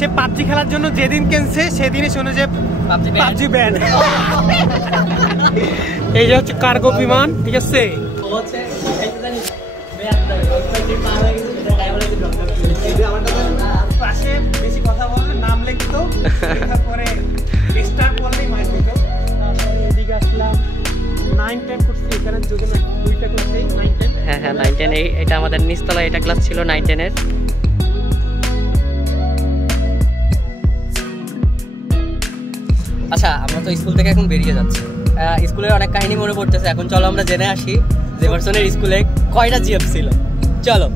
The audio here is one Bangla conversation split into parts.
সে পাবজি খেলার জন্য যেদিন কিনছে সেদিনই শুনে যে পাবজি ব্যান। এই যে হচ্ছে কার্গো বিমান, ঠিক আছে। পাশে বেশি কথা বললে নাম লিখতো, পরে স্টার বললেই মাইক দিত। তারপরে এদিকে আসলাম 9, 10 করছি, এখানে দুইটা করছি 9, 10। হ্যাঁ 9, 10 এটা আমাদের নিচতলায় এটা ক্লাস ছিল 9, 10 এর। আচ্ছা, আমরা তো স্কুল থেকে এখন বেরিয়ে যাচ্ছি। স্কুলের অনেক কাহিনী মনে পড়তেছে, এখন চলো আমরা জেনে আসি জেফারসনের স্কুলে কয়টা জিএফ ছিল। চলো।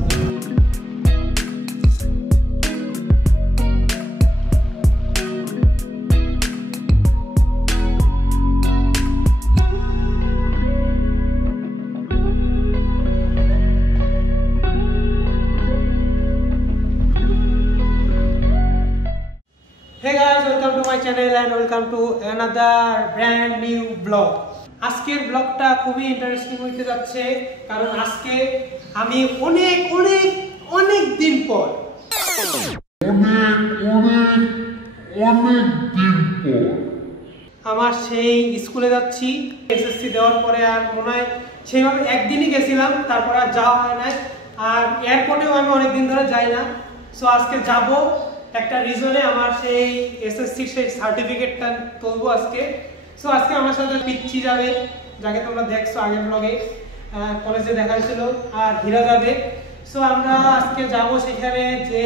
Hey guys, welcome to my channel and welcome to another brand new vlog. আজকের ব্লগটা খুবই ইন্টারেস্টিং হইতে যাচ্ছে, কারণ আজকে আমি অনেক দিন পর আমার সেই স্কুলে যাচ্ছি। এসএসসি দেওয়ার পরে আর মনে হয় সেইভাবে একদিনই গেছিলাম, তারপর আর যাওয়া হয় না। আর এয়ারপোর্টেও আমি অনেকদিন ধরে যাই না। সো আজকে যাব একটা রিজনে, আমার সেই এসএসসি সেই সার্টিফিকেটটা তুলবো আজকে। সো আজকে আমার সাথে পিচ্ছি যাবে, যাকে তোমরা দেখছো আগের ব্লগে, কলেজে দেখা ছিল, আর হীরা যাবে। সো আমরা আজকে যাব সেখানে, যে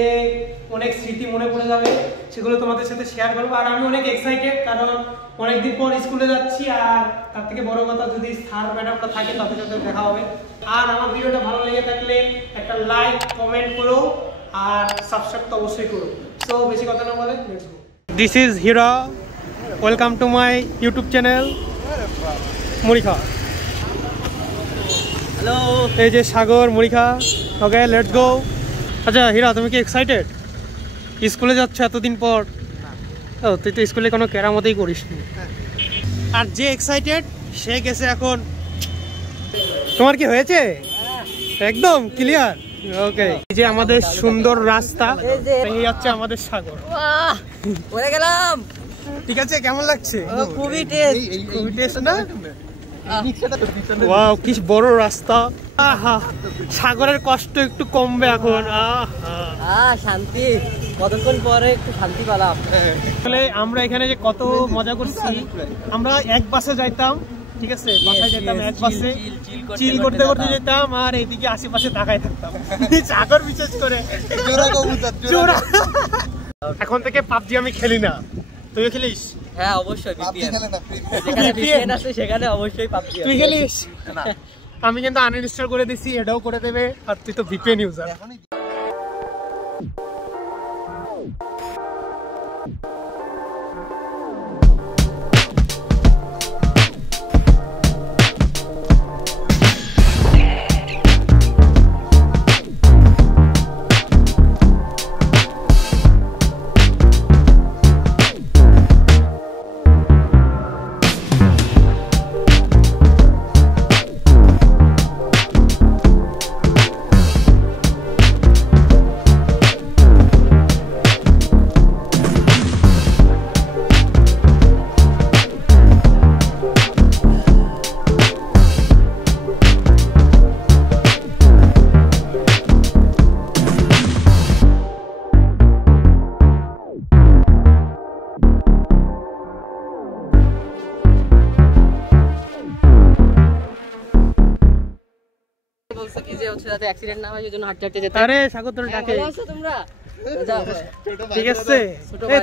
অনেক স্মৃতি মনে পড়ে যাবে, সেগুলো তোমাদের সাথে শেয়ার করবো। আর আমি অনেক এক্সাইটেড, কারণ অনেকদিন পর স্কুলে যাচ্ছি। আর তার থেকে বড় কথা, যদি স্যার ম্যাডামটা থাকে তাদের সাথে দেখা হবে। আর আমার ভিডিওটা ভালো লেগে থাকলে একটা লাইক কমেন্ট করো, আর সাবস্ক্রাইব তো অবশ্যই করো। সো বেশি কথা না বলে let's go. This is Heera, welcome to my YouTube channel মুড়িখা। হ্যালো, এই যে সাগর, মুড়িখা। ওকে, লেটস গো। আচ্ছা হিরা, তুমি কি এক্সাইটেড? স্কুলে যাচ্ছ এতদিন পর? ও, তুই তো স্কুলে কোনো কেরামতেই করিস নি। আর যে এক্সাইটেড সে গেছে এখন। তোমার কি হয়েছে? একদম ক্লিয়ার। ওকে, এই যে আমাদের সুন্দর রাস্তা, এই হচ্ছে আমাদের সাগর। পড়ে গেলাম। ঠিক আছে, কেমন লাগছে? খুবই টেস্ট না? ওয়াও, কি বড় রাস্তা। আহা, সাগরের কষ্ট একটু কমবে এখন। শান্তি, কতক্ষণ পরে একটু শান্তি পেলাম। আসলে আমরা এখানে যে কত মজা করছি। আমরা এক বাসে যাইতাম, ঠিক আছে, বাসায় যেতাম এক বাসে, চিল করতে করতে যেতাম, আর এইদিকে আশেপাশে তাকায় থাকতাম। সাগর বিশেষ করে এখন থেকে পাবজি আমি খেলি না, তুইও খেলিস? হ্যাঁ অবশ্যই, ভিপিএন আছে সেখানে অবশ্যই পাবজি। তুই খেলিস? আমি কিন্তু আনইনস্টল করে দিছি, এটাও করে দেবে। আর তুই তো ভিপিএন ইউজার।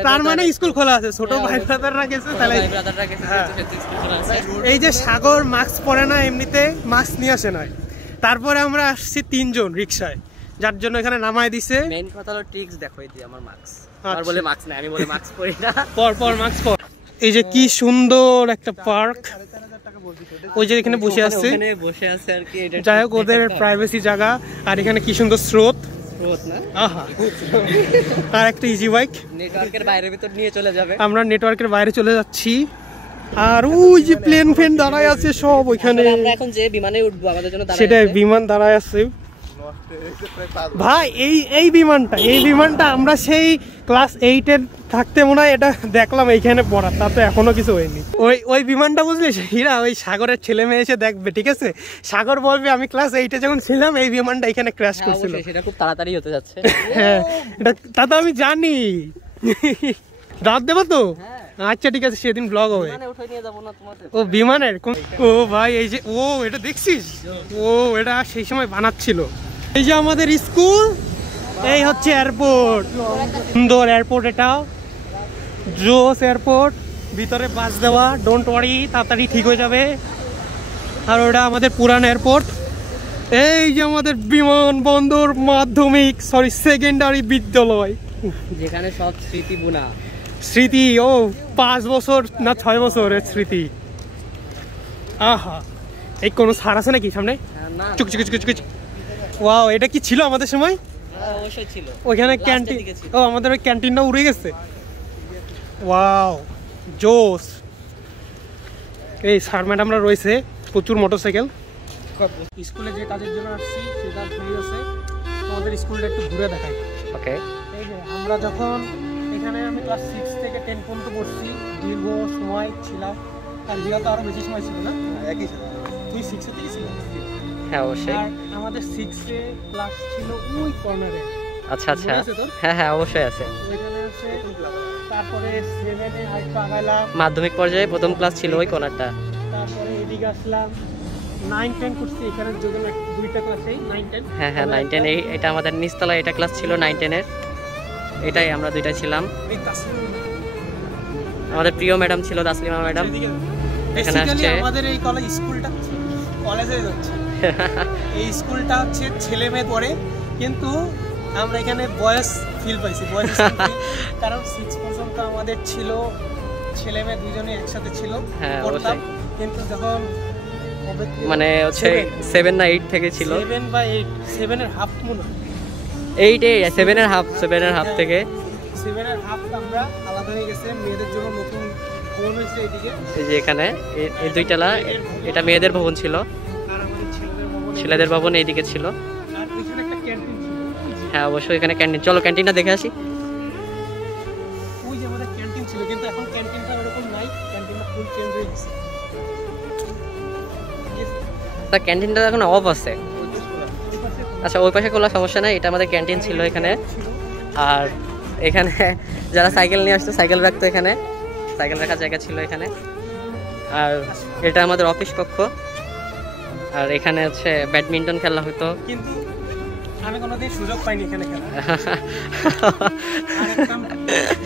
তার মানে স্কুল খোলা আছে, ছোট ভাই ব্রাদাররা গেছে। এই যে সাগর মাস্ক পরে না, এমনিতে মাস্ক নিয়ে আসে নাই। তারপরে আমরা আসছি 3 জন রিক্সায়, যার জন্য এখানে নামায় দিছে। মেইন কথা হলো ট্রিক্স দেখো, এই যে আমার মাস্ক, আর বলে মাস্ক না, আমি বলে মাস্ক পরি না। পর মাস্ক পর। এই যে কি সুন্দর একটা পার্ক, ওই যে এখানে বসে আছে আর কি। যাই হোক, ওদের প্রাইভেসি জায়গা। আর এখানে কি সুন্দর স্রোত না, আর একটা ইজি বাইক নেটওয়ার্কের বাইরে ভিতর নিয়ে চলে যাবে। আমরা নেটওয়ার্কের বাইরে চলে যাচ্ছি। আর ওই যে প্লেন ফেন দাঁড়ায় আছে সব ওইখানে। আমরা এখন যে বিমানে উঠবো, আমাদের জন্য সেটাই বিমান দাঁড়ায় আছে। ভাই এই বিমানটা আমরা সেই ক্লাস 8 এর থাকতে মনে হয় এটা দেখলাম এইখানে পড়া, তাতে এখনো কিছু হয়নি। ওই বিমানটা বুঝলি হীরা, ওই সাগরের ছেলে মেয়ে এসে দেখবে, ঠিক আছে, সাগর বলবে আমি ক্লাস 8 এ যখন ছিলাম এই বিমানটা এখানে ক্র্যাশ করছিল। সেটা খুব তাড়াতাড়ি হতে যাচ্ছে। হ্যাঁ তা তো আমি জানি। রাত দেবো তো? আচ্ছা ঠিক আছে, সেদিন ব্লগ হবে। ও বিমানের ও ভাই, এই যে ও এটা দেখছিস, ও এটা সেই সময় বানাচ্ছিল। এই যে আমাদের স্কুল, এই হচ্ছে এয়ারপোর্ট, সুন্দর এয়ারপোর্ট, এটা জোস এয়ারপোর্ট, ভিতরে বাস দেওয়া, ডোন্ট ওয়ারি, তাড়াতাড়ি ঠিক হয়ে যাবে। আর ওটা আমাদের পুরান এয়ারপোর্ট। এই যে আমাদের বিমানবন্দর মাধ্যমিক সেকেন্ডারি বিদ্যালয়, যেখানে সব স্মৃতি বুনা স্মৃতি। ও 5 বছর না 6 বছরের স্মৃতি। আহা, এই কোনো সার আছে নাকি সামনে? চুক চুক চুক চুক। ওয়াও, এটা কি ছিল আমাদের সময়? অবশ্যই ছিল। ওইখানে ক্যান্টিন, ও আমাদের ওই ক্যান্টিনটা উড়ে গেছে। ওয়াও জোস। এই স্যার ম্যাডামরা রয়েছে, প্রচুর মোটরসাইকেল। স্কুলে যে কাজের জন্য আসছি সে কাজ হয়ে গেছে, আমাদের স্কুলটা একটু ঘুরে দেখাই। ওকে। এই যে আমরা যখন এখানে, আমি ক্লাস 6 থেকে 10 পর্যন্ত পড়ছি, দীর্ঘ সময় ছিলাম। আর বিগত আরো বেশি সময় ছিল না? একই সাথে। তুই 6 এ থেকে ছিলি? হ্যাঁ অবশ্যই। আর আমাদের 6 এ ক্লাস ছিল ওই কর্নারে। আচ্ছা আচ্ছা, হ্যাঁ হ্যাঁ অবশ্যই আছে। ওইখানে আছে। তারপরে 7 এ আরেকটু আগাইলাম, মাধ্যমিক পর্যায়ে প্রথম ক্লাস ছিল ওই কর্নারটা। তারপরে এদিকে আসলাম, 9 10 করছি এখানে, যখন দুইটা ক্লাসেই 9 10। হ্যাঁ হ্যাঁ 9 10, এটা আমাদের নিচতলা, এটা ক্লাস ছিল 9 10 এর, এটাই আমরা দুইটা ছিলাম। আমাদের প্রিয় ম্যাডাম ছিল তাসলিমা ম্যাডাম। এখানে আসছে আমাদের এই কলেজ স্কুলটা, কলেজে যাচ্ছে এই স্কুলটা হচ্ছে ছেলে মেয়ে পড়ে, কিন্তু আমরা এখানে বয়েজ ফিল পাইছি, বয়েজ কারণ 6 পর্যন্ত আমাদের ছিল ছেলে মেয়ে দুজনে একসাথে ছিল, পড়তাম। কিন্তু যখন মানে হচ্ছে 7 না 8 থেকে ছিল, 7 বা 8, 7 এর হাফ মনে হয়, 8 এ 7 এর হাফ থেকে 7 এর হাফ আমরা আলাদা হয়ে গেছে। মেয়েদের জন্য নতুন ভবন হয়েছে এইদিকে, এই যে এখানে এই দুইতলা, এটা মেয়েদের ভবন ছিল, আর আমাদের ছেলেদের ভবন এইদিকে ছিল। আর এখানে একটা ক্যান্টিন ছিল। হ্যাঁ অবশ্যই এখানে ক্যান্টিন, চলো ক্যান্টিনটা দেখে আসি। ওই যে আমাদের ক্যান্টিন ছিল, কিন্তু এখন ক্যান্টিনটা ওরকম নাই, ক্যান্টিনটা ফুল চেঞ্জ হয়ে গেছে। তা ক্যান্টিনটা এখন অফ আছে। আচ্ছা ওই পাশে খোলা, সমস্যা নাই, এটা আমাদের ক্যান্টিন ছিল এখানে। আর এখানে যারা সাইকেল নিয়ে আসতো সাইকেল রাখতো, এখানে সাইকেল রাখার জায়গা ছিল এখানে। আর এটা আমাদের অফিস কক্ষ। আর এখানে হচ্ছে ব্যাডমিন্টন খেলা হতো, কিন্তু আমি কোনোদিন সুযোগ পাইনি এখানে খেলা।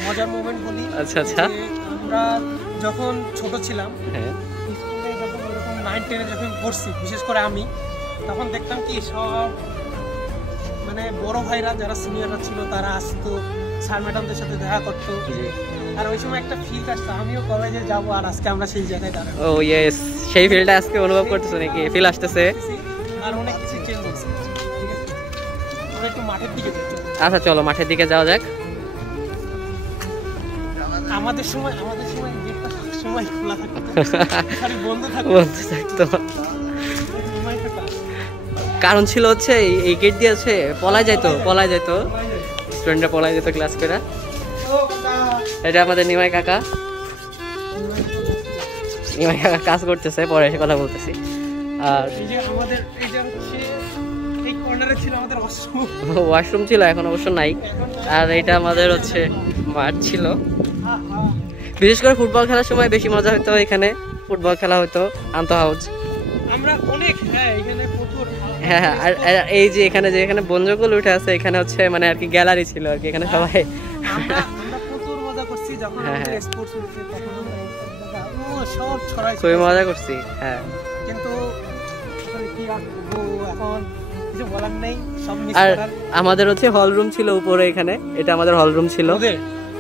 মজার মোমেন্ট বলি। আচ্ছা আচ্ছা, আমরা যখন ছোট ছিলাম, স্কুলে যখন ওরকম 9 10 এ যখন পড়ছি, বিশেষ করে আমি, তখন দেখতাম কি সব মানে বড় ভাইরা যারা সিনিয়ররা ছিল তারা আসতো, স্যার ম্যাডামদের সাথে দেখা করতো। আর ওই সময় একটা ফিল আসতো, আমিও কলেজে যাব, আর আজকে আমরা সেই জায়গায় দাঁড়াবো। ও ইয়েস, সেই ফিলটা আজকে অনুভব করতেছো নাকি? ফিল আসতেছে, আর অনেক কিছু চেঞ্জ হচ্ছে। আমরা একটু মাঠের দিকে যাই। আচ্ছা চলো মাঠের দিকে যাওয়া যাক। আমাদের সময় গেটটা সময় খোলা থাকতো, খালি বন্ধ থাকতো। কারণ ছিল হচ্ছে এই গেট দিয়ে আছে পলায় যাইতো স্টুডেন্টরা, পলায় যেত ক্লাস করে। এটা আমাদের নিমাই কাকা কাজ করতেছে, পরে এসে কথা বলতেছি। আর আমাদের এই যে হচ্ছে এই কর্নারে ছিল আমাদের ওয়াশরুম ছিল, এখন অবশ্য নাই। আর এটা আমাদের হচ্ছে মাঠ ছিল, বিশেষ করে ফুটবল খেলার সময় বেশি মজা হতো। এখানে ফুটবল খেলা হতো, আন্ত হাউস। আমরা অনেক, এখানে প্রচুর, হ্যাঁ। আর এই যে এখানে বন্ধুগুলো উঠে আছে, এখানে হচ্ছে মানে আর কি গ্যালারি ছিল আর কি, এখানে সবাই আমরা প্রচুর মজা করছি। যখন আমাদের স্পোর্টস হচ্ছে তখন আমরা সব ছড়াই খুবই মজা করছি। হ্যাঁ, কিন্তু এখন কিছু বলার নেই, সব মিস আর করার। আমাদের হচ্ছে হল রুম ছিল উপরে, এখানে এটা আমাদের হল রুম ছিল।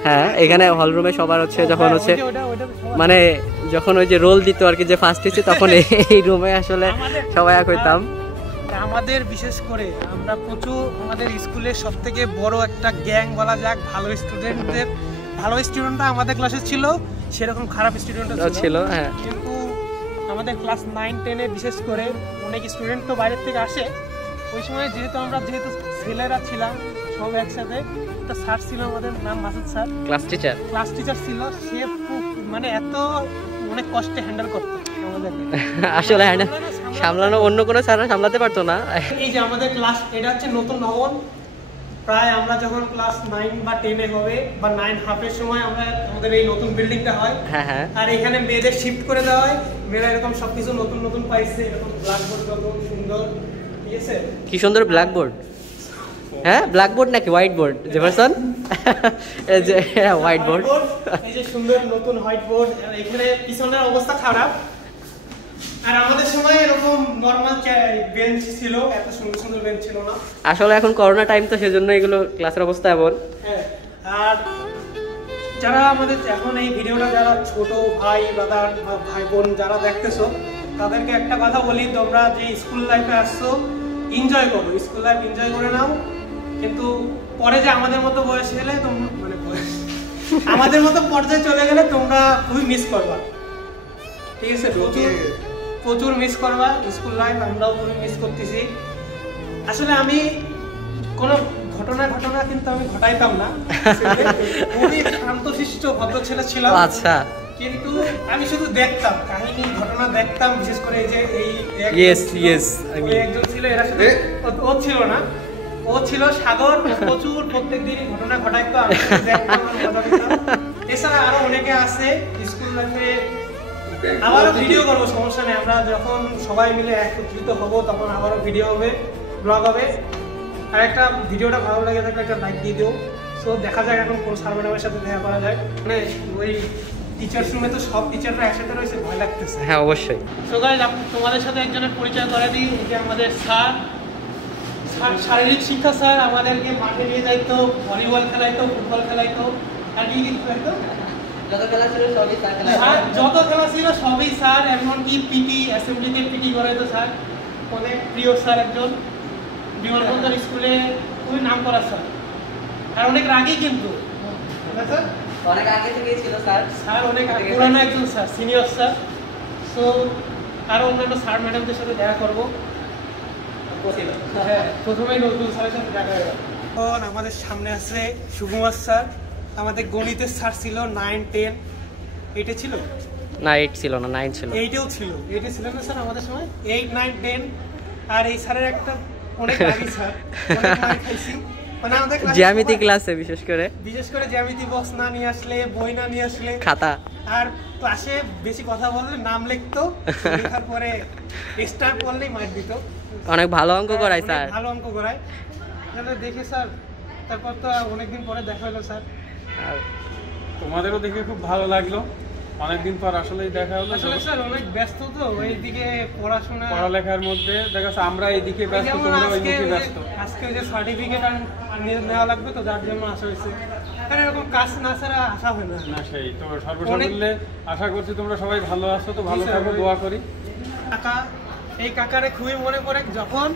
হ্যাঁ, এখানে হল রুমে সবার হচ্ছে যখন হচ্ছে মানে যখন ওই যে রোল দিত আর কি, যে ফার্স্ট হচ্ছে, তখন এই রুমে আসলে সবাই এক হইতাম। আমাদের বিশেষ করে আমরা প্রচুর, আমাদের স্কুলের সব থেকে বড় একটা গ্যাং বলা যাক, ভালো স্টুডেন্টরা আমাদের ক্লাসে ছিল, সেরকম খারাপ স্টুডেন্টও ছিল। হ্যাঁ, কিন্তু আমাদের ক্লাস 9 10 এ বিশেষ করে অনেক স্টুডেন্ট তো বাইরের থেকে আসে, ওই সময় যেহেতু ছেলেরা ছিলাম সব একসাথে, তো স্যার ছিল আমাদের নাম মাসুদ স্যার, ক্লাস টিচার ছিল। সে মানে এত অনেক কষ্টে হ্যান্ডেল করতো আমাদেরকে। আসলে সামলানো অন্য কোনো স্যাররা সামলাতে পারতো না। এই যে আমাদের ক্লাস, এটা হচ্ছে নতুন ভবন। প্রায় আমরা যখন ক্লাস 9 বা 10 এ হবে বা 9.5 এর সময় আমাদের এই নতুন বিল্ডিংটা হয়। হ্যাঁ। আর এখানে মেয়েদের শিফট করে দেওয়া হয়। মেয়েরা এরকম সবকিছু নতুন নতুন পাইছে, এরকম ব্ল্যাকবোর্ড কত সুন্দর, ঠিক আছে? কি সুন্দর ব্ল্যাকবোর্ড। হ্যাঁ, ব্ল্যাকবোর্ড নাকি হোয়াইট বোর্ড জেফারসন? এই যে হোয়াইট বোর্ড, এই যে সুন্দর নতুন হোয়াইট বোর্ড। এখানে পিছনের অবস্থা খারাপ। আর আমাদের সময় এরকম নরমাল বেঞ্চ ছিল, এত সুন্দর সুন্দর বেঞ্চ ছিল না। আসলে এখন করোনা টাইম, তো সেজন্য এগুলো ক্লাসের অবস্থা এমন। হ্যাঁ। আর যারা আমাদের এখন এই ভিডিওটা, যারা ছোট ভাই ব্রাদার বা ভাই বোন যারা দেখতেছো, তাদেরকে একটা কথা বলি, তোমরা যে স্কুল লাইফে আসছো এনজয় করো, স্কুল লাইফ এনজয় করে নাও। কিন্তু পরে যে আমাদের মতো বয়স গেলে তোমরা মানে আমাদের মতো পর্যায়ে চলে গেলে তোমরা খুবই মিস করবা, ঠিক আছে? প্রচুর মিস করবা স্কুল লাইফ। আমরাও খুবই মিস করতেছি। আসলে আমি কোনো ঘটনা কিন্তু আমি ঘটাইতাম না, খুবই শান্তশিষ্ট ভদ্র ছেলে ছিলাম। আচ্ছা। কিন্তু আমি শুধু দেখতাম, কাহিনী ঘটনা দেখতাম। বিশেষ করে এই যে একজন ছিল, এরা শুধু ও ছিল না, ও ছিল সাগর। প্রচুর প্রত্যেকদিন ঘটনা ঘটাইতো, আমি দেখতাম, মজা পেতাম। এছাড়া আরো অনেকে আছে স্কুল লাইফে। আবারও ভিডিও করবো, সমস্যা নেই। আমরা যখন সবাই মিলে একত্রিত হব তখন আবারও ভিডিও হবে, ব্লগ হবে। আর একটা ভিডিওটা ভালো লাগে থাকলে একটা লাইক দিয়ে দিও। সো দেখা যাক এখন কোন স্যার ম্যাডামের সাথে দেখা করা যায়। মানে ওই টিচার্স রুমে তো সব টিচাররা একসাথে রয়েছে, ভয় লাগতেছে। হ্যাঁ, অবশ্যই। সো গাইস, তোমাদের সাথে একজনের পরিচয় করে দিই। এই যে আমাদের স্যার, শারীরিক শিক্ষা স্যার। আমাদেরকে মাঠে নিয়ে যাইতো, ভলিবল খেলাইতো, ফুটবল খেলাইতো, আর কি খেলাইতো, যত খেলা ছিল সবই স্যার। এমনকি পিটি, অ্যাসেম্বলিতে পিটি করাইতো স্যার। অনেক প্রিয় স্যার একজন, বিমানবন্দর স্কুলে খুবই নাম করা স্যার। আর অনেক রাগী কিন্তু, অনেক আগে থেকেই ছিল স্যার। অনেক পুরানো একজন স্যার, সিনিয়র স্যার। সো আরো অন্যান্য স্যার ম্যাডামদের সাথে দেখা করবো। হ্যাঁ, প্রথমেই নজরুল স্যারের সাথে দেখা হয়ে গেল। এখন আমাদের সামনে আছে সুকুমার স্যার। আমাদের গণিতের স্যার ছিল 9, 10, 8 ছিল না, 8 ছিল না, 9 ছিল। 8 ছিল, 8 ছিল না স্যার আমাদের সময়, 8, 9, 10। আর এই স্যারের একটা অনেক রাগী স্যার, অনেক মার খাইছি। মানে আমাদের জ্যামিতি ক্লাসে বিশেষ করে জ্যামিতি বক্স না নিয়ে আসলে, বই না নিয়ে আসলে, খাতা, আর ক্লাসে বেশি কথা বললে নাম লিখতো, লেখার পরে স্টার করলেই মার দিত। অনেক ভালো অঙ্ক করায় স্যার, ভালো অঙ্ক করায়। দেখে স্যার, তারপর তো অনেকদিন পরে দেখা হলো স্যার। আর তোমাদেরও দেখে খুব ভালো লাগলো, অনেকদিন পর আসলে দেখা হলো। আসলে স্যার অনেক ব্যস্ত তো, ওইদিকে পড়াশোনা, পড়ালেখার মধ্যে দেখা যাচ্ছে আমরা এইদিকে ব্যস্ত, তোমরা ওইদিকে ব্যস্ত। আজকে যে সার্টিফিকেট নেওয়া লাগবে, তো যার জন্য আসা হয়েছে। আর এরকম কাজ না ছাড়া আসা হয় না। সেই তো সর্বসাধারণে আশা করছি তোমরা সবাই ভালো আছো, তো ভালো থাকো, দোয়া করি। কাকা, এই কাকারে খুবই মনে পড়ে, যখন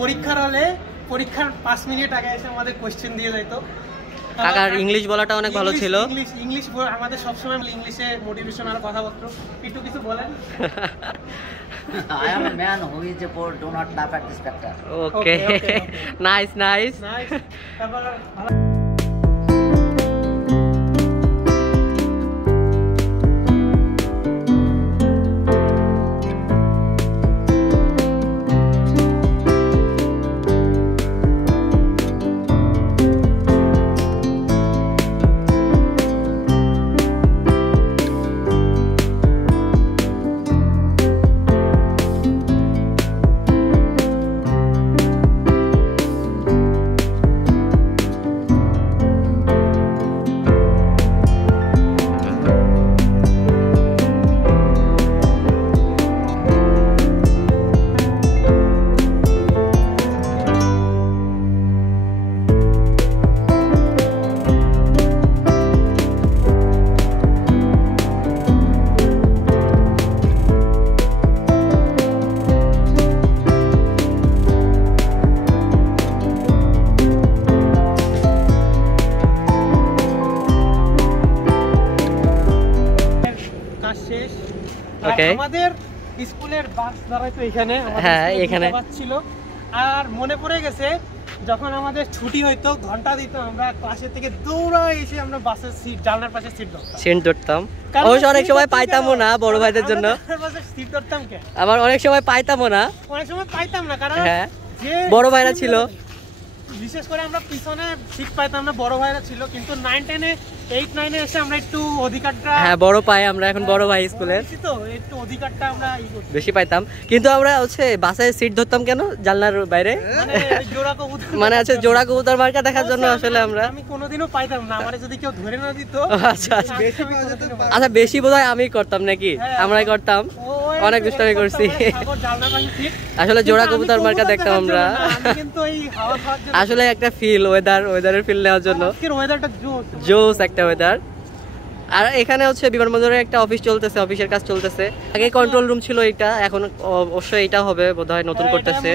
পরীক্ষার হলে পরীক্ষার 5 মিনিট আগে এসে আমাদের কোশ্চেন দিয়ে যাইতো। কাকার ইংলিশ বলাটা অনেক ভালো ছিল। ইংলিশ আমাদের সবসময় ইংলিশে মোটিভেশনাল কথাবার্তা। একটু কিছু বলেন। I am a man who is bored. Do not laugh at this factor. Okay. Nice. তারপর আমাদের স্কুলের বাস দাঁড়াইতো এখানে, হ্যাঁ এখানে বাস ছিল। আর মনে পড়ে গেছে যখন আমাদের ছুটি হইতো, ঘন্টা দিত, আমরা ক্লাসের থেকে দৌড়ায় এসে আমরা বাসের সিট, জানলার পাশে সিট ধরতাম। অবশ্য অনেক সময় পাইতামও না বড় ভাইদের জন্য। সিট ধরতাম কে? আবার অনেক সময় পাইতামও না। অনেক সময় পাইতাম না, কারণ হ্যাঁ যে বড় ভাইরা ছিল, বিশেষ করে আমরা পিছনে সিট পাইতাম না, বড় ভাইরা ছিল। কিন্তু 9, 10 এ 8, 9 এ এসে আমরা একটু অধিকারটা, হ্যাঁ বড় পাই আমরা এখন, বড় ভাই স্কুলের তো একটু অধিকারটা আমরা বেশি পাইতাম। কিন্তু আমরা হচ্ছে বাসে সিট ধরতাম কেন? জানলার বাইরে, মানে জোড়া কবুতর, মানে আছে জোড়া কবুতর মার্কা দেখার জন্য আসলে আমরা। আমি কোনোদিনও পাইতাম না, আমারে যদি কেউ ধরে না দিত। আচ্ছা আচ্ছা, বেশি বোধহয় আমি করতাম নাকি? আমরাই করতাম, অনেক দুষ্টামি করছি। আসলে জোড়া কবুতর মার্কা দেখতাম আমরা। আসলে একটা ফিল, ওয়েদারের ফিল নেওয়ার জন্য, জোস একটা ওয়েদার। আর এখানে হচ্ছে বিমানবন্দরে একটা অফিস চলতেছে, অফিসের কাজ চলতেছে। আগে কন্ট্রোল রুম ছিল এটা, এখন অবশ্যই এটা হবে বোধহয়, নতুন করতেছে।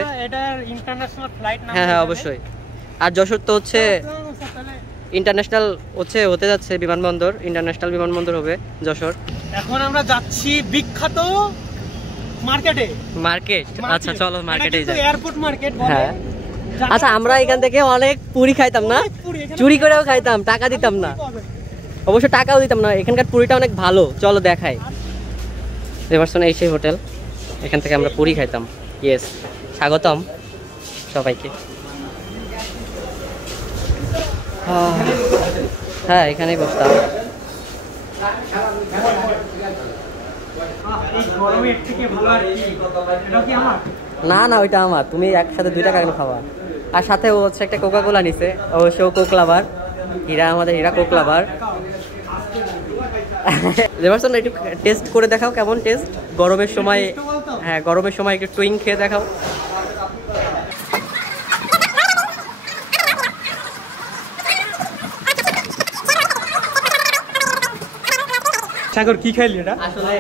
হ্যাঁ হ্যাঁ অবশ্যই। আর যশোর তো হচ্ছে ইন্টারন্যাশনাল হতে যাচ্ছে বিমানবন্দর, ইন্টারন্যাশনাল বিমানবন্দর হবে যশোর। এখন আমরা যাচ্ছি বিখ্যাত মার্কেট। আচ্ছা চলো মার্কেটে যাই, এয়ারপোর্ট মার্কেট। হ্যাঁ আচ্ছা, আমরা এখান থেকে অনেক পুরি খাইতাম না, চুরি করেও খাইতাম, টাকা দিতাম না, অবশ্য টাকাও দিতাম না। এখানকার পুরিটা অনেক ভালো, চলো দেখাই। রিভারসন এই সেই হোটেল, এখান থেকে আমরা পুরি খাইতাম। ইয়েস, স্বাগতম সবাইকে। হ্যাঁ এখানেই বসতাম। না না ওইটা আমার, তুমি একসাথে 2 টাকা কেন খাওয়া? আর সাথে ও হচ্ছে একটা কোকা কোলা নিছে, অবশ্য কোক লাভার। আমাদের হীরা কোক লাভার। রিভারসন একটু টেস্ট করে দেখাও কেমন টেস্ট গরমের সময়। হ্যাঁ গরমের সময় একটু টুইং খেয়ে দেখাও। সাগর কি খাইলি এটা? আসলে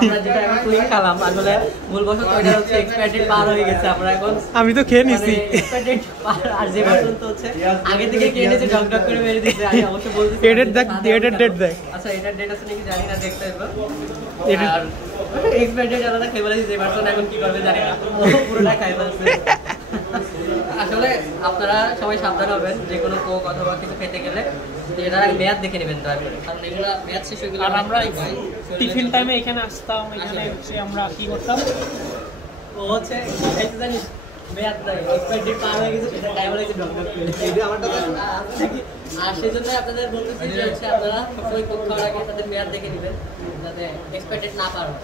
আমরা যেটা এখন টুইং খেলাম, আসলে ভুলবশত এটা হচ্ছে এক্সপায়ার পার হয়ে গেছে। আমরা এখন, আমি তো খেয়ে নিছি এক্সপায়ার পার। আর যে ভার্সন তো হচ্ছে আগে থেকে কিনে নিয়েছে, ডক ডক করে মেরে দিয়েছে। আমি অবশ্য বলতেছি এডেড দেখ, এডেড ডেট দেখ। আচ্ছা এটার ডেট আছে নাকি জানি না, দেখতে হবে। আর এক্সপায়ার ডেট আলাদা খেয়ে বলেছি, যে ভার্সন এখন কি করবে জানি না, পুরোটা খাই ফেলছে। আসলে আপনারা সবাই সাবধান হবেন, যে কোনো কোক অথবা কিছু খেতে গেলে এটার আগে মেয়াদ দেখে নেবেন দয়া করে, কারণ এগুলো মেয়াদ শেষ হয়ে গেলে। আর আমরা টিফিন টাইমে এখানে আসতাম, এখানে এসে আমরা কি করতাম, ও হচ্ছে খাইতে জানিস মেয়াদ নাই, এক্সপায়ার ডেট পার হয়ে গেছে, সেটা টাইম হয়ে গেছে, ডক ডক করে। আর সেজন্য আপনাদের বলতেছি যে হচ্ছে আপনারা সবসময় কোক খাওয়ার আগে তাদের মেয়াদ দেখে নেবেন, যাতে এক্সপায়ার ডেট না পার হয়।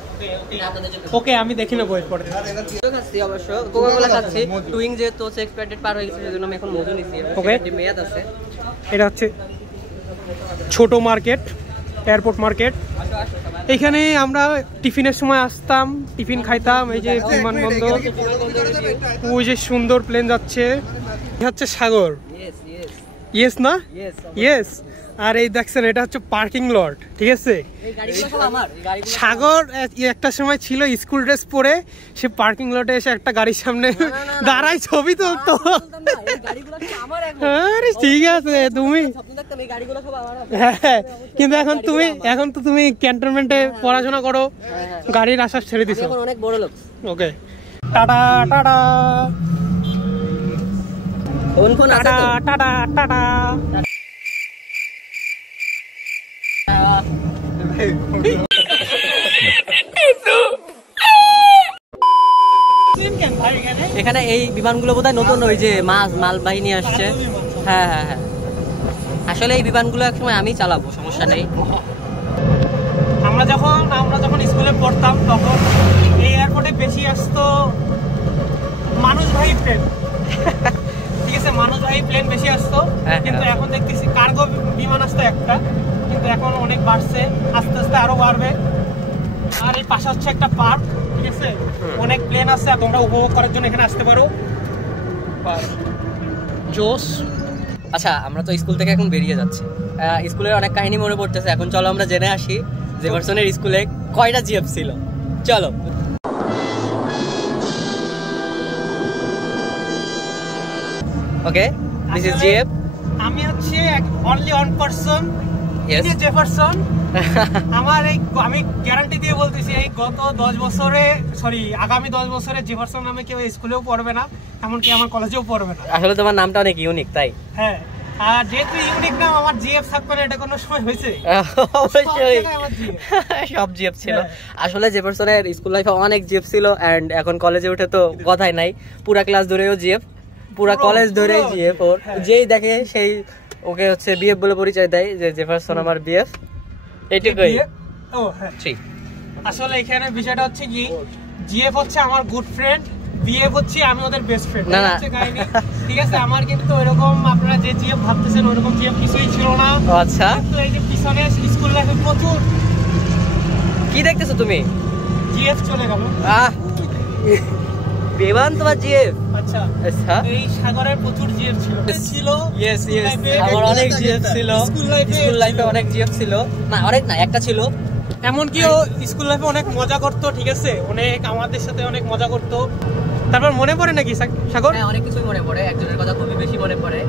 এটা আপনাদের জন্য। ওকে আমি দেখি না বই পড়ে। খাচ্ছি অবশ্য, কোকা কোলা খাচ্ছি। টুইং যেহেতু হচ্ছে এক্সপায়ার ডেট পার হয়ে গেছে, সেজন্য আমি এখন মজু নিছি। ওকে মেয়াদ আছে। এটা হচ্ছে ছোট মার্কেট, এয়ারপোর্ট মার্কেট। এখানে আমরা টিফিনের সময় আসতাম, টিফিন খাইতাম। এই যে বিমানবন্দর, ওই যে সুন্দর প্লেন যাচ্ছে, হচ্ছে সাগর। ইয়েস না? ইয়েস। আর এই দেখছেন এটা হচ্ছে পার্কিং লট, ঠিক আছে? সাগর একটা সময় ছিল স্কুল ড্রেস পরে, সে পার্কিং লটে এসে একটা গাড়ির সামনে দাঁড়াই ছবি তুলতো। আরে ঠিক আছে, তুমি হ্যাঁ, কিন্তু এখন তো তুমি ক্যান্টনমেন্টে পড়াশোনা করো, গাড়ির আশা ছেড়ে দিছো। অনেক বড় লোক। ওকে tata tata tata tata tata. এখানে এই বিমানগুলো বোধহয় নতুন, ওই যে মালবাহিনী আসছে। হ্যাঁ হ্যাঁ হ্যাঁ, আসলে এই বিমানগুলো একসময় আমি চালাবো, সমস্যা নেই। আমরা যখন স্কুলে পড়তাম তখন এই এয়ারপোর্টে বেশি আসতো মানুষবাহী প্লেন, ঠিক আছে? মানুষবাহী প্লেন বেশি আসতো, কিন্তু এখন দেখতেছি কার্গো বিমান আসতো একটা, কিন্তু এখন অনেক বাড়ছে, আস্তে আস্তে আরো বাড়বে। আর এই পাশে হচ্ছে একটা পার্ক, ঠিক আছে? অনেক প্লেন আছে, তোমরা উপভোগ করার জন্য এখানে আসতে পারো। জোস। আচ্ছা আমরা তো স্কুল থেকে এখন বেরিয়ে যাচ্ছি, স্কুলের অনেক কাহিনী মনে পড়তেছে। এখন চলো আমরা জেনে আসি যে ভার্সনের স্কুলে কয়টা জিএফ ছিল। চলো। ওকে, দিস ইজ জিএফ। আমি হচ্ছে only one person Yes. Jefferson আমার এই আমি গ্যারান্টি দিয়ে বলতেছি এই গত 10 বছরে আগামী 10 বছরে জেফারসন নামে কেউ স্কুলেও পড়বে না, এমনকি আমার কলেজেও পড়বে না। আসলে তোমার নামটা অনেক ইউনিক, তাই? হ্যাঁ, আর যেহেতু ইউনিক নাম আমার জিএফ থাকবে না, এটা কোনো সময় হয়েছে? অবশ্যই সব জিএফ ছিল। আসলে জেফারসনের স্কুল লাইফে অনেক জিএফ ছিল, এন্ড এখন কলেজে উঠে তো কথাই নাই, পুরা ক্লাস ধরেও জিএফ, পুরা কলেজ ধরে জিএফ। ওর যেই দেখে সেই ওকে হচ্ছে বিএফ বলে পরিচয় দেয়, যে জেফারসন আমার বিএফ। এইটুকুই। ও হ্যাঁ, আসলে এখানে বিষয়টা হচ্ছে কি, জিএফ হচ্ছে আমার গুড ফ্রেন্ড, বিএফ হচ্ছে আমি ওদের বেস্ট ফ্রেন্ড। ঠিক আছে, আমার কিন্তু এরকম আপনারা যে জিএফ ভাবতেছেন ওরকম জিএফ কিছুই ছিল না। আচ্ছা, তো এই যে পিছনে স্কুল লাইফে প্রচুর কি দেখতেছো তুমি? জিএফ চলে গেল। বেবান তোমার জিএফ? আচ্ছা, আচ্ছা, এই সাগরের প্রচুর জিএফ ছিল। ইয়েস ইয়েস, আমার অনেক জিএফ ছিল স্কুল লাইফে, অনেক জিএফ ছিল। না অনেক না, একটা ছিল। এমনকি ও স্কুল লাইফে অনেক মজা করতো, ঠিক আছে, অনেক আমাদের সাথে অনেক মজা করতো। তারপর মনে পড়ে নাকি সাগর? হ্যাঁ, অনেক কিছুই মনে পড়ে, একজনের কথা খুবই বেশি মনে পড়ে,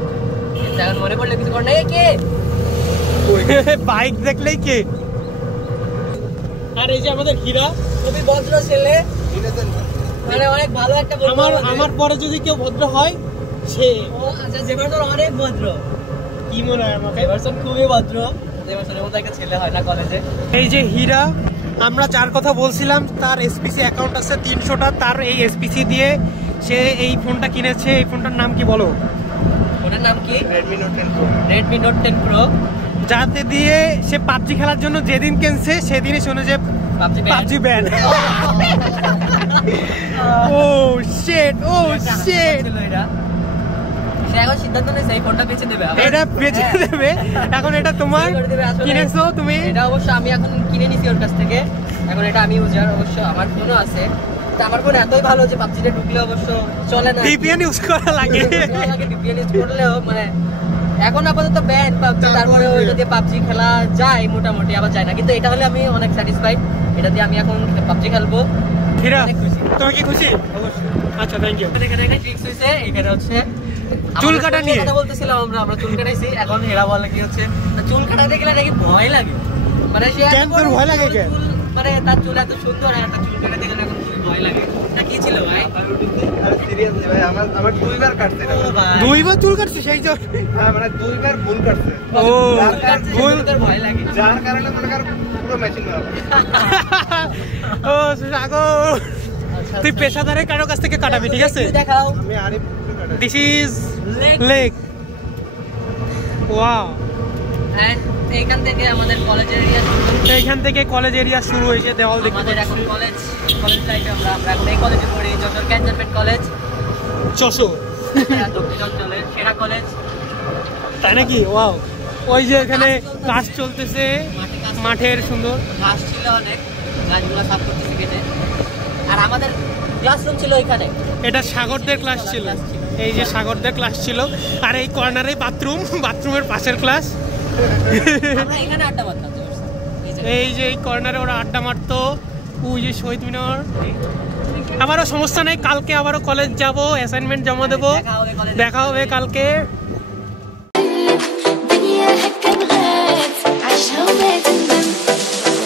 কিন্তু এখন মনে পড়লে কিছু করে না। কে বাইক দেখলেই কে? আর এই যে আমাদের হীরা, খুবই ভদ্র ছেলে, মানে অনেক ভালো একটা বন্ধু। আমার পরে যদি কেউ ভদ্র হয় সে। ও আচ্ছা, জেফারসন অনেক ভদ্র। কি মনে হয় আমাকে? জেফারসন খুবই ভদ্র, জেফারসনের মতো একটা ছেলে হয় না কলেজে। এই যে হীরা, আমরা যার কথা বলছিলাম তার এসপিসি অ্যাকাউন্ট আছে 300টা, তার এই এসপিসি দিয়ে সে এই ফোনটা কিনেছে। এই ফোনটার নাম কি বলো? ফোনের নাম কি? Redmi Note 10 Pro, যাতে দিয়ে সে পাবজি খেলার জন্য যেদিন কিনছে সেদিনই শুনে যে পাবজি ব্যান। ও শিট, ও শিট। সে এখন সিদ্ধান্ত নিয়েছে এই ফোনটা বেচে দেবে। এটা বেচে দেবে এখন? এটা তোমার কিনেছো তুমি? এটা অবশ্য আমি এখন কিনে নিছি ওর কাছ থেকে, এখন এটা আমি ইউজার। অবশ্য আমার ফোনও আছে, তো আমার ফোন এতই ভালো যে পাবজিটা ঢুকলে অবশ্য চলে না, ভিপিএন ইউজ করা লাগে। ভিপিএন ইউজ করলেও মানে এখন আপাতত ব্যান পাবজি, তারপরে ওইটা দিয়ে পাবজি খেলা যায় মোটামুটি, আবার যায় না। কিন্তু এটা হলে আমি অনেক স্যাটিসফাইড, এটা দিয়ে আমি এখন পাবজি খেলবো। হীরা, তুমি কি খুশি? অবশ্যই। আচ্ছা, থ্যাংক ইউ। এখানে একটা ট্রিক্স হইছে, এখানে হচ্ছে চুল কাটা নিয়ে কথা বলতেছিলাম আমরা চুল কাটাইছি। এখন হেরা বলে কি হচ্ছে, চুল কাটা দেখলে নাকি ভয় লাগে, মানে সে কেন তোর ভয় লাগে? কেন? মানে তার চুল এত সুন্দর, একটা চুল কাটা দেখলে এখন খুবই ভয় লাগে। এটা কি ছিল ভাই? সিরিয়াসলি ভাই, আমার দুইবার কাটছে এটা। দুইবার চুল কাটছে সেই জন্য? হ্যাঁ, মানে দুইবার ভুল কাটছে। ও ভুল, ভয় লাগে, যার কারণে মনে কর পুরো মেশিন মারা। ও সাগর, তুই পেশাদারের কারো কাছ থেকে কাটাবি, ঠিক আছে? দেখাও। আমি আরিফ কাটাই। This is leg. Wow. And এইখান থেকে আমাদের কলেজের এরিয়া শুরু। এইখান থেকে কলেজ এরিয়া শুরু হয়েছে, দেওয়াল দেখতে আমাদের এখন কলেজ লাইফে আমরা এখন এই কলেজে পড়ি, যশোর ক্যান্টনমেন্ট কলেজ, যশোর দক্ষিণ অঞ্চলের সেরা কলেজ। তাই নাকি? ওয়াও। ওই যে এখানে কাজ চলতেছে, মাঠের সুন্দর ঘাস ছিল অনেক, গাছগুলো সাফ করতেছে কেটে। আর আমাদের ক্লাসরুম ছিল এখানে, এটা সাগরদের ক্লাস ছিল। এই যে সাগরদের ক্লাস ছিল, আর এই কর্নারে বাথরুমের পাশের ক্লাস। আমরা এখানে আড্ডা মারতাম। এই যে এই কর্নারে ওরা আড্ডা মারতো। ওই যে শহীদ মিনার। আমারও সমস্যা নেই, কালকে আবারও কলেজ যাব, অ্যাসাইনমেন্ট জমা দেবো, দেখা হবে কালকে।